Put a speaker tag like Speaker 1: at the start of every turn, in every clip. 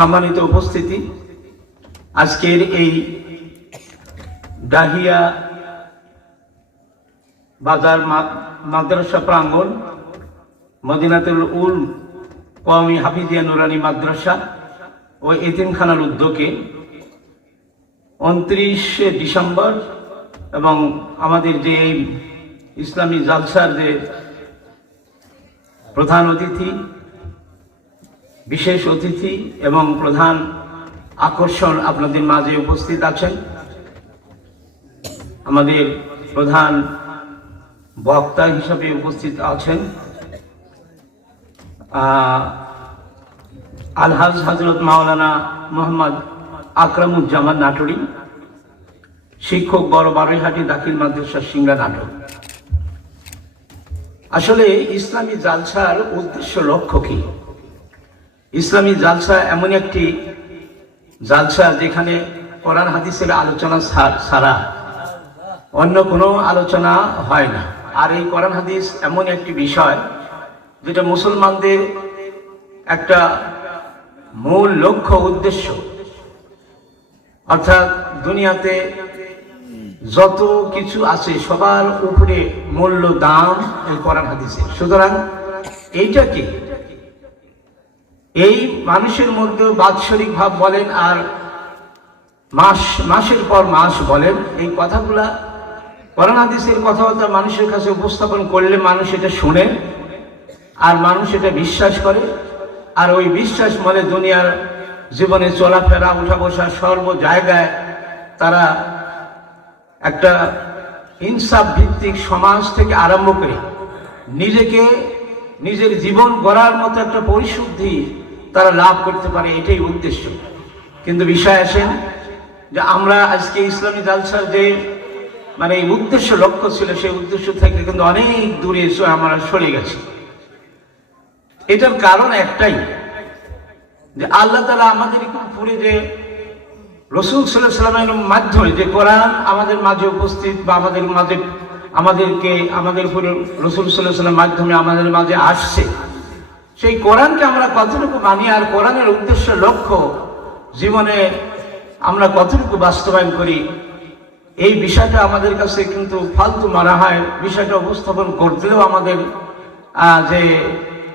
Speaker 1: সম্মানিত উপস্থিতি। আজকের এই ডাহিয়া বাজার মাদ্রাসা প্রাঙ্গণ, মদিনাতুল উল কওমি হাফিজিয়া নুরানি মাদ্রাসা ও এতিমখানার উদ্যোগে উনত্রিশে ডিসেম্বর এবং আমাদের যে ইসলামী জালসার যে প্রধান অতিথি বিশেষ অতিথি এবং প্রধান আকর্ষণ আপনাদের মাঝে উপস্থিত আছেন। আমাদের প্রধান বক্তা হিসাবে উপস্থিত আছেন। আলহাজ হজরত মাওলানা মোহাম্মদ আকরামুজ্জামান নাটোরি, শিক্ষক বড় বারৈহাটি দাখিল মাদ্রাসা সিংড়া নাটক আসলে ইসলামী জালসার উদ্দেশ্য লক্ষ্য কি? ইসলামী জালসা এমন একটি জালসা যেখানে কোরআন হাদিসের আলোচনা ছাড়া অন্য কোনো আলোচনা হয় না। আর এই কোরআন হাদিস এমন একটি বিষয় যেটা মুসলমানদের একটা মূল লক্ষ্য, উদ্দেশ্য। অর্থাৎ দুনিয়াতে যত কিছু আছে, সবার উপরে মূল্য দাম এই কোরআন হাদিসে। সুতরাং এইটা কি এই মানুষের মধ্যে বাৎসরিক ভাব বলেন আর মাস, মাসের পর মাস বলেন, এই কথাগুলা কোরআন হাদিসের কথাবার্তা মানুষের কাছে উপস্থাপন করলে মানুষ এটা শুনে আর মানুষ এটা বিশ্বাস করে। আর ওই বিশ্বাস মনে দুনিয়ার জীবনে চলাফেরা উঠা বসা সর্ব জায়গায় তারা একটা ইনসাফ ভিত্তিক সমাজ থেকে আরম্ভ করে নিজেকে, নিজের জীবন গড়ার মতো একটা পরিশুদ্ধি তারা লাভ করতে পারে, এটাই উদ্দেশ্য। কিন্তু বিষয় আসেন যে আমরা আজকে ইসলামী জালসার যে মানে এই উদ্দেশ্য, লক্ষ্য ছিল, সেই উদ্দেশ্য থেকে কিন্তু অনেক দূরে এসে আমরা সরে গেছি। এটার কারণ একটাই, যে আল্লাহ তালা আমাদের পুরে যে রসুল সাল্লাহ সাল্লামের মাধ্যমে যে কোরআন আমাদের মাঝে উপস্থিত বা আমাদের মাঝে, আমাদেরকে, আমাদের উপরে রসুল সাল্লাহ সাল্লামের মাধ্যমে আমাদের মাঝে আসছে সেই কোরআনকে আমরা কতটুকু মানি আর কোরআনের উদ্দেশ্য লক্ষ্য জীবনে আমরা কতটুকু বাস্তবায়ন করি, এই বিষয়টা আমাদের কাছে কিন্তু ফালতু মারা হয়। বিষয়টা উপস্থাপন করতেও আমাদের যে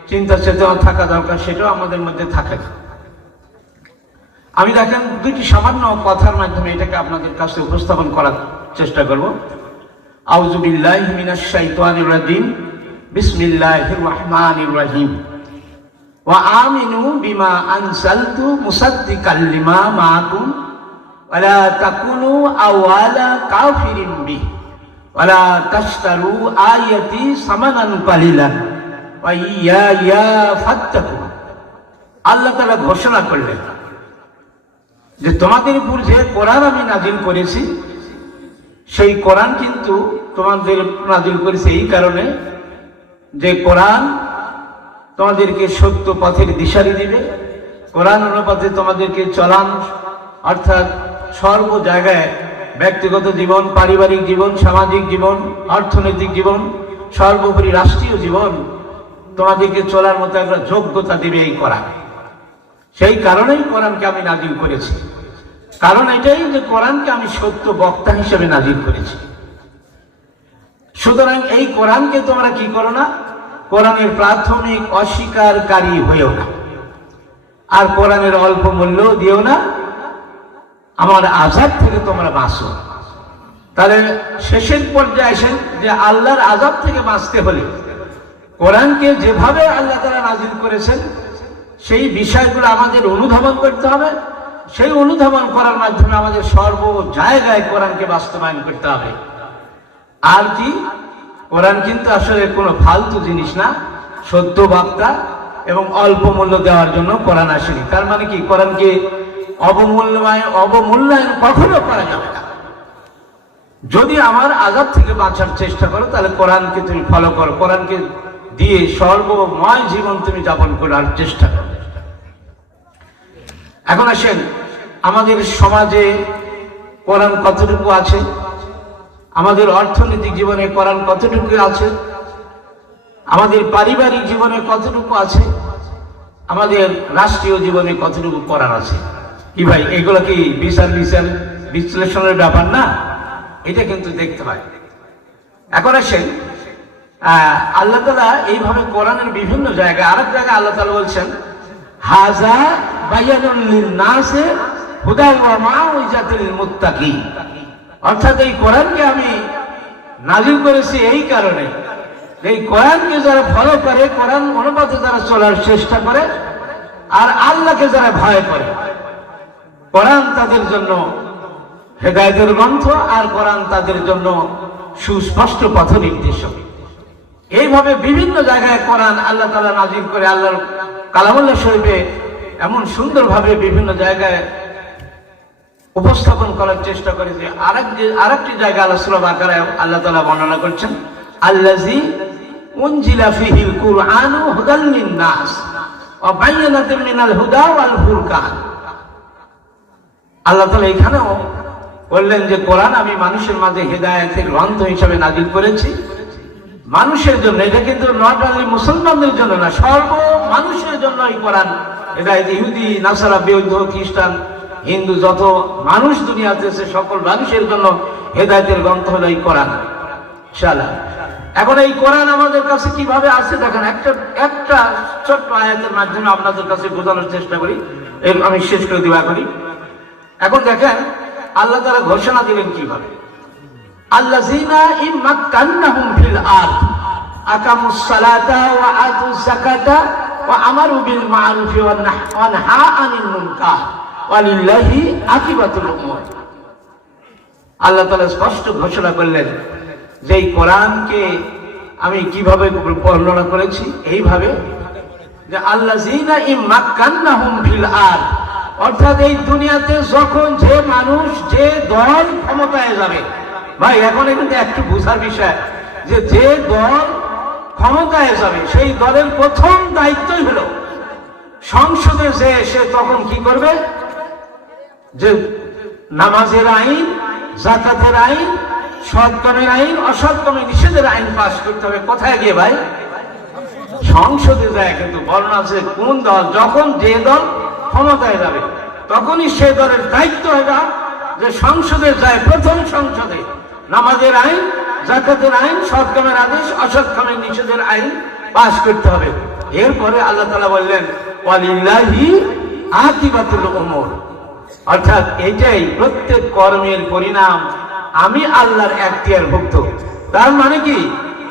Speaker 1: চিন্তা চেতনা থাকা দরকার, সেটাও আমাদের মধ্যে থাকে আমি দেখেন দুটি সামান্য কথার মাধ্যমে এটাকে আপনাদের কাছে উপস্থাপন করার চেষ্টা করব। আউজুবিল্লাহ মিনাশ শাইতানির রাজিম, বিসমিল্লাহির রহমানির রহিম। ওয়া আমিনু বিমা আনসালতু মুসাদ্দিকাল লিমা মাআকুম ওয়ালা তাকুনু আওয়ালা কাফিরিন বি ওয়ালা তাশতারু আয়াতি সামানান কালিলা ওয়া ইয়া ইয়া আল্লাহ তাআলা ঘোষণা করলেন যে তোমাদের উপর যে কোরআন আমি নাজিল করেছি, সেই কোরআন কিন্তু তোমাদের নাজিল করেছে এই কারণে যে কোরআন তোমাদেরকে সত্য পথের দিশারি দিবে। কোরআন অনুপাতে তোমাদেরকে চলান, অর্থাৎ সর্ব জায়গায় ব্যক্তিগত জীবন, পারিবারিক জীবন, সামাজিক জীবন, অর্থনৈতিক জীবন, সর্বোপরি রাষ্ট্রীয় জীবন, তোমাদেরকে চলার মতো একটা যোগ্যতা দিবে এই কোরআন। সেই কারণেই কোরআনকে আমি নাজিল করেছি। কারণ এটাই যে কোরআনকে আমি সত্য বক্তা হিসেবে নাজিল করেছি। সুতরাং এই কোরআনকে তোমরা কি করো না কোরআনের প্রাথমিক অস্বীকারী হয়েও না। আর কোরআনের অল্প মূল্য দিও না। আমার আজাদ থেকে তোমরা বাঁচো। তাহলে শেষের পর্যায়ে আসেন যে আল্লাহর আজাব থেকে বাঁচতে হলে কোরআনকে যেভাবে আল্লাহ তারা নাজিল করেছেন, সেই বিষয়গুলো আমাদের অনুধাবন করতে হবে। সেই অনুধাবন করার মাধ্যমে আমাদের সর্ব জায়গায় কোরআনকে বাস্তবায়ন করতে হবে। আর কি? কোরআন কিন্তু আসলে কোনো ফালতু জিনিস না, সত্য বার্তা এবং অল্প মূল্য দেওয়ার জন্য কোরআন আসেনি। তার মানে কি? কোরআনকে অবমূল্যায়ন অবমূল্যায়ন কখনো করা যাবে না। যদি আমার আজাদ থেকে বাঁচার চেষ্টা করো, তাহলে কোরআনকে তুমি ফলো করো। কোরআনকে দিয়ে সর্বময় জীবন তুমি যাপন করার চেষ্টা করো। এখন আসেন, আমাদের সমাজে কোরআন কতটুকু আছে? আমাদের অর্থনৈতিক জীবনে কোরআন কতটুকু আছে? আমাদের পারিবারিক জীবনে কতটুকু আছে? আমাদের রাষ্ট্রীয় জীবনে কতটুকু করার আছে? কি ভাই, এগুলো কি বিচার বিচার বিশ্লেষণের ব্যাপার না? এটা কিন্তু দেখতে হয়। এখন আসেন আল্লাহ তালা এইভাবে কোরআনের বিভিন্ন জায়গায় আরেক জায়গায় আল্লাহ তালা বলছেন হাজা বাইয়ানুল নাসে হুদা ওয়া মাউইজাতুল মুত্তাকিন। অর্থাৎ এই কোরআনকে আমি নাজিল করেছি এই কারণে এই কোরআনকে যারা ফলো করে, কোরআন অনুপাতে যারা চলার চেষ্টা করে, আর আল্লাহকে যারা ভয় করে, কোরআন তাদের জন্য হেদায়তের গ্রন্থ আর কোরআন তাদের জন্য সুস্পষ্ট পথ নির্দেশক। এইভাবে বিভিন্ন জায়গায় কোরআন আল্লাহ তালা নাজিল করে, আল্লাহর কালামুল্লাহ শরীফে এমন সুন্দরভাবে বিভিন্ন জায়গায় উপস্থাপন করার চেষ্টা করে যে আরেক আরেকটি জায়গা আল্লাহ সুলভ আকারে আল্লাহ তালা বর্ণনা করছেন কুরআনু আল্লাহ এখানেও বললেন যে কোরআন আমি মানুষের মাঝে হেদায়েতের গ্রন্থ করেছি। মানুষের জন্য, এটা কিন্তু নট অনলি মুসলমানদের জন্য না, সর্ব মানুষের জন্য এই কোরআন। হেদায়েত ইহুদি, নাসারা, বৌদ্ধ, খ্রিস্টান হিন্দু যত মানুষ দুনিয়াতে আছে, সকল মানুষের জন্য হেদায়েতের গ্রন্থ হলো এই কোরআন। এখন এই কোরআন আমাদের কাছে কীভাবে আছে দেখেন, একটা একটা ছোট্ট আয়াতের মাধ্যমে আপনাদের কাছে বোঝানোর চেষ্টা করি। আমি শেষ করে দিবা করি এখন দেখেন, আল্লাহ তারা ঘোষণা দিলেন কীভাবে? আল্লাযীনা ইম্মাক্কান্নাহুম ফিল আরদ। আকামুস সালাতা ওয়া আতুজ যাকাতা ওয়া আমারু বিল মা'রুফি ওয়া নাহা আনিল মুনকার। আকিবাতুল উমুর। আল্লাহ তাআলা স্পষ্ট ঘোষণা করলেন যে এই কোরআনকে আমি কীভাবে বর্ণনা করেছি, এইভাবে যে আল্লাহ জিনা ফিল আরদ, অর্থাৎ এই দুনিয়াতে যখন যে মানুষ, যে দল ক্ষমতায় যাবে, ভাই, এখন কিন্তু একটু বোঝার বিষয়, যে যে দল ক্ষমতায় যাবে, সেই দলের প্রথম দায়িত্বই হলো সংসদে যে সে তখন কি করবে? যে নামাজের আইন জাকাতের আইন সৎকমের আইন অসৎকমে নিষেধের আইন পাশ করতে হবে। কোথায় গিয়ে ভাই? সংসদে যায় কিন্তু বর্ণনা আছে কোন দল যখন যে দল ক্ষমতায় যাবে, তখনই সে দলের দায়িত্ব হবে যে সংসদে যায় প্রথম সংসদে। নামাজের আইন জাকাতের আইন সৎকামের আদেশ অসৎকামের নিষেধের আইন পাশ করতে হবে। এরপরে আল্লাহ তালা বললেন আকিবাতুল ওমর অর্থাৎ এটাই প্রত্যেক কর্মের পরিণাম আমি আল্লাহর এখতিয়ার ভুক্ত তার মানে কি?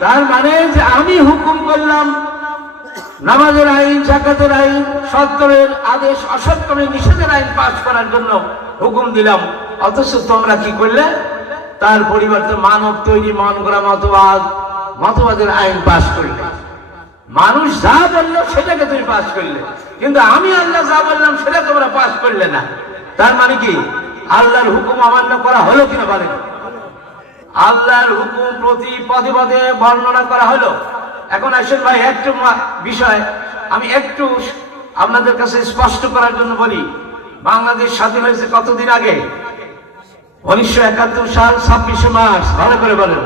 Speaker 1: তার মানে যে আমি হুকুম করলাম, নামাজের আইন জাকাতের আইন সৎকমের আদেশ অসৎকমের নিষেধের আইন পাশ করার জন্য হুকুম দিলাম। অথচ তোমরা কি করলে? তার পরিবর্তে মানব তৈরি, মন করা মতবাদ, মতবাদের আইন পাশ করলে। মানুষ যা বলল সেটাকে তুমি পাশ করলে। কিন্তু আমি আল্লাহ যা বললাম সেটা তোমরা পাশ করলে না। তার মানে কি? আল্লাহর হুকুম অমান্য করা হলো কিনা বলেন। আল্লাহর হুকুম প্রতি পদে পদে বর্ণনা করা হলো। এখন আসেন ভাই, একটু বিষয় আমি একটু আপনাদের কাছে স্পষ্ট করার জন্য বলি। বাংলাদেশ স্বাধীন হয়েছে কতদিন আগে? উনিশশো একাত্তর সাল, ছাব্বিশে মার্চ, ভালো করে বলেন।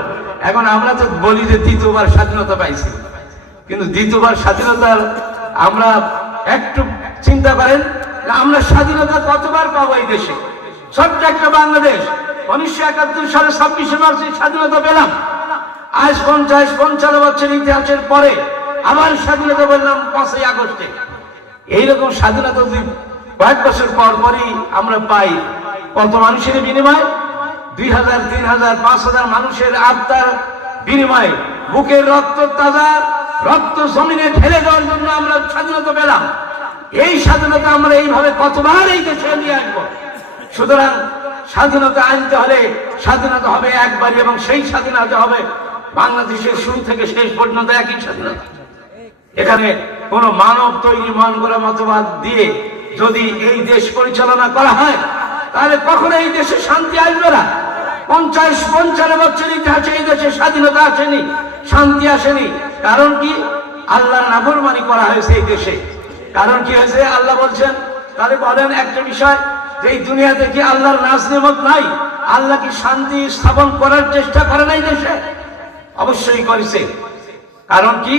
Speaker 1: এখন আমরা তো বলি যে দ্বিতীয়বার স্বাধীনতা পাইছি। কিন্তু দ্বিতীয়বার স্বাধীনতার আমরা একটু চিন্তা করেন আমরা স্বাধীনতা কতবার পাবো এই দেশে? ছোট্ট একটা বাংলাদেশ। উনিশশো একাত্তর সালে ছাব্বিশে মার্চে স্বাধীনতা পেলাম। আজ পঞ্চাশ, পঞ্চান্ন বছর ইতিহাসের পরে আবার স্বাধীনতা বললাম পাঁচই আগস্টে। এইরকম স্বাধীনতা যদি কয়েক বছর পর পরই আমরা পাই, কত মানুষের বিনিময়? দুই হাজার, তিন হাজার, পাঁচ হাজার মানুষের আত্মার বিনিময়ে বুকের রক্ত তাজা, রক্ত জমিনে ঢেলে দেওয়ার জন্য আমরা স্বাধীনতা পেলাম। এই স্বাধীনতা আমরা এইভাবে কতবার এই দেশে নিয়ে আসব? সুতরাং স্বাধীনতা আনতে হলে স্বাধীনতা হবে একবারই এবং সেই স্বাধীনতা হবে বাংলাদেশের শুরু থেকে শেষ পর্যন্ত একই স্বাধীনতা। এখানে কোন মানব তৈরি মন করা মতবাদ দিয়ে যদি এই দেশ পরিচালনা করা হয়, তাহলে কখনো এই দেশে শান্তি আসবে না। পঞ্চাশ, পঞ্চান্ন বছর ইতিহাসে এই দেশে স্বাধীনতা আসেনি, শান্তি আসেনি। কারণ কি? আল্লাহর নাফরমানি করা হয়েছে এই দেশে। কারণ কি হয়েছে? আল্লাহ বলছেন, তাহলে বলেন একটা বিষয়, যে এই দুনিয়াতে কি আল্লাহর নাজ নেমত নাই? আল্লাহ কি শান্তি স্থাপন করার চেষ্টা করে নাই দেশে? অবশ্যই করেছে। কারণ কি?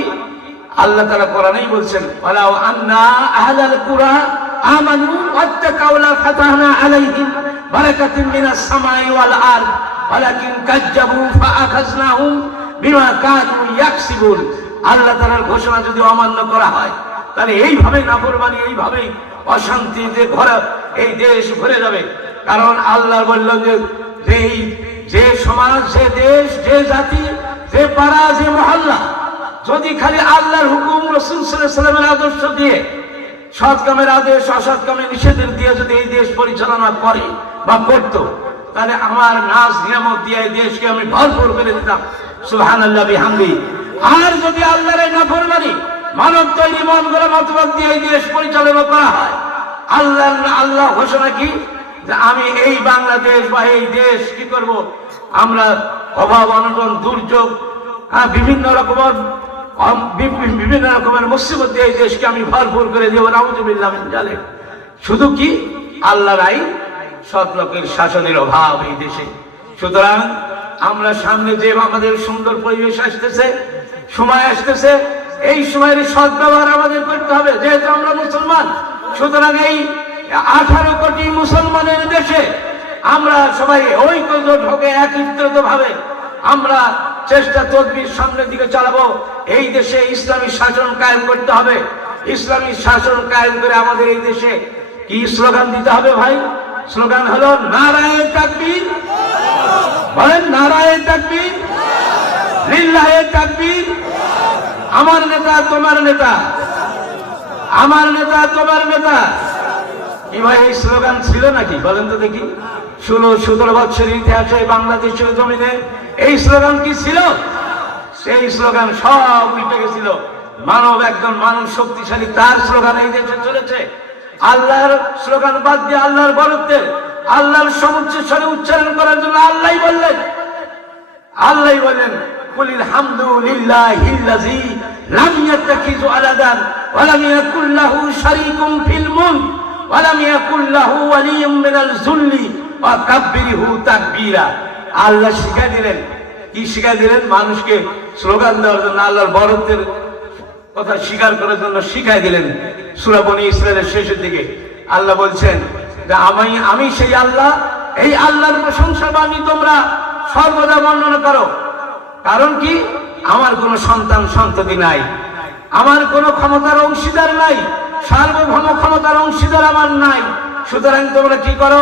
Speaker 1: আল্লাহ তারা কোরআনেই বলছেন কুরা আল্লাহ তাআলার ঘোষণা যদি অমান্য করা হয় তাহলে এইভাবে নাফরমানি, এইভাবেই অশান্তিতে ভরা এই দেশ ভরে যাবে। কারণ আল্লাহ বললেন যে যে এই যে সমাজ, যে দেশ, যে জাতি, যে পাড়া, যে মহল্লা, যদি খালি আল্লাহর হুকুম, রসুল সাল্লামের আদর্শ দিয়ে সৎ কামের আদেশ অসৎ কামের নিষেধের দিয়ে যদি এই দেশ পরিচালনা করে বা করত, তাহলে আমার নাচ নিয়ামত দিয়ে এই দেশকে আমি ভরপুর করে দিতাম। সুহান আল্লাহ আর যদি আল্লাহর এই নাফরমানি মানব তৈরি মন করে মতবাদ দিয়ে এই দেশ পরিচালনা করা হয়। আল্লাহ আল্লাহ ঘোষণা কি? যে আমি এই বাংলাদেশ বা এই দেশ কি করব? আমরা অভাব, অনটন, দুর্যোগ বিভিন্ন রকমের বিভিন্ন রকমের মুসিবত দিয়ে এই দেশকে আমি ভরপুর করে দেবো রাউজুবিল্লাহ জালিক। শুধু কি? আল্লাহর আইন, সৎ লোকের শাসনের অভাব এই দেশে। সুতরাং আমরা সামনে যে আমাদের সুন্দর পরিবেশ আসতেছে, সময় আসতেছে এই সময়ের সৎ ব্যবহার আমাদের করতে হবে, যেহেতু আমরা মুসলমান। সুতরাং এই আঠারো কোটি মুসলমানের দেশে আমরা সবাই ঐক্যজোট হোকে একত্রিত ভাবে আমরা চেষ্টা তদবির সামনের দিকে চালাবো। এই দেশে ইসলামী শাসন কায়েম করতে হবে। ইসলামী শাসন কায়েম করে আমাদের এই দেশে কি স্লোগান দিতে হবে ভাই? স্লোগান হলো নারায়ণ তাকবীর। বলেন নারায়ণ তাকবীর। লিল্লাহে তাকবীর। আমার নেতা, তোমার নেতা। আমার নেতা, তোমার নেতা। কি ভাই, এই স্লোগান ছিল নাকি? বলেন তো দেখি। ষোলো, সতেরো বছরের ইতিহাসে বাংলাদেশের জমিনে এই স্লোগান কি ছিল? সেই স্লোগান সব উল্টে গেছিল। মানব একজন মানুষ শক্তিশালী, তার স্লোগান এই দেশে চলেছে। আল্লাহর স্লোগান বাদ দিয়ে আল্লাহর বরত্বের আল্লাহর সমুচ্চ স্বরে উচ্চারণ করার জন্য আল্লাহ বললেন। আল্লাহ বলেন কুলিল হামদুলিল্লাহিল্লাযী ইয়াত্তাখিযু আলাদান, ওয়া লাম ইয়াকুল লাহু শারীকুম ফিল মুলক, ওয়া লাম ইয়াকুল লাহু ওয়ালিয়্যুম মিনাল যুল্লি ওয়া আল্লাহ শিখাই দিলেন। কি শিখাই দিলেন? মানুষকে স্লোগান দেওয়ার জন্য, আল্লাহর বরত্বের কথা স্বীকার করার জন্য শিখাই দিলেন সূরা বনী ইসরায়েলের শেষের দিকে। আল্লাহ বলছেন যে আমি আমি সেই আল্লাহ, এই আল্লাহর প্রশংসা বাণী তোমরা সর্বদা বর্ণনা করো। কারণ কি? আমার কোনো সন্তান সন্ততি নাই। আমার কোনো ক্ষমতার অংশীদার নাই। সার্বভৌম ক্ষমতার অংশীদার আমার নাই। সুতরাং তোমরা কি করো?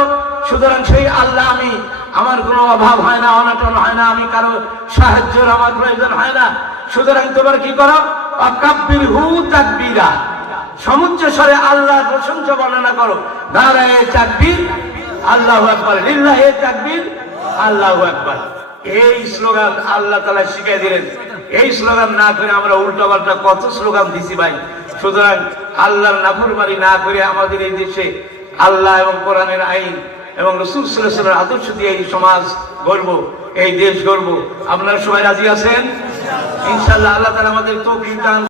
Speaker 1: সুতরাং সেই আল্লাহ আমি। আমার কোনো অভাব হয় না, অনাটন হয় না, আমি কারও সাহায্যের আমার প্রয়োজন হয় না। সুতরাং তোমরা কি করো? অকাব্বির হু তাকবীরা। সমুচ্চ স্বরে আল্লাহ প্রশংসা বর্ণনা করো। নারায়ে তাকবীর, আল্লাহু আকবার। লিল্লাহি তাকবীর, আল্লাহু আকবার। এই স্লোগান আল্লাহ তালা শিখাই দিলেন। এই স্লোগান না করে আমরা উল্টো পাল্টা কত স্লোগান দিছি ভাই। সুতরাং আল্লাহর নাফরমারি না করে আমাদের এই দেশে আল্লাহ এবং কোরআনের আইন এবং রসুল সাল্লাল্লাহু আদর্শ দিয়ে এই সমাজ গড়ব, এই দেশ গর্ব আপনারা সবাই রাজি আছেন? ইনশাল্লাহ আল্লাহ তালা আমাদের তো দান